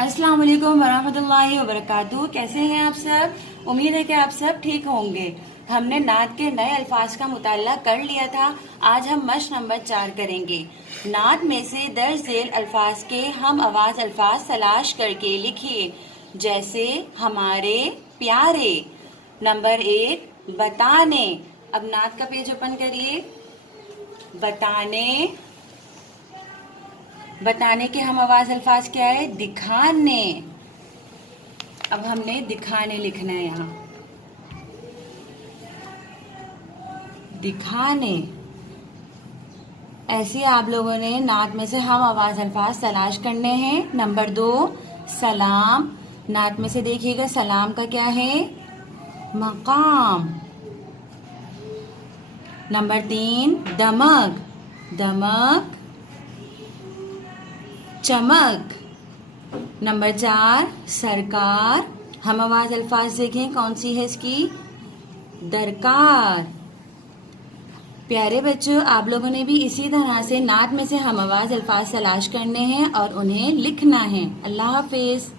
अस्सलाम वालेकुम वरहमतुल्लाहि वबरकातुहू। कैसे हैं आप सब? उम्मीद है कि आप सब ठीक होंगे। हमने नात के नए अल्फाज का मुताला कर लिया था। आज हम मश्क नंबर 4 करेंगे। नात में से दर्ज झेल अल्फाज के हम आवाज अल्फाज तलाश करके लिखिए। जैसे हमारे प्यारे। नंबर 1 बताने। अब नात का पेज ओपन करिए। बताने। बताने के हम आवाज अल्फाज क्या है? दिखाने। अब हमने दिखाने लिखना है यहाँ। दिखाने। ऐसे आप लोगों ने नात में से हम आवाज अल्फाज तलाश करने हैं। नंबर 2 सलाम। नात में से देखिएगा सलाम का क्या है? मकाम। नंबर 3 दमक। दमक चमक। नंबर 4 सरकार। हम आवाज अल्फाज देखें कौन सी है इसकी? दरकार। प्यारे बच्चों, आप लोगों ने भी इसी तरह से नात में से हम आवाज अल्फाज तलाश करने हैं और उन्हें लिखना है। अल्लाह हाफिज।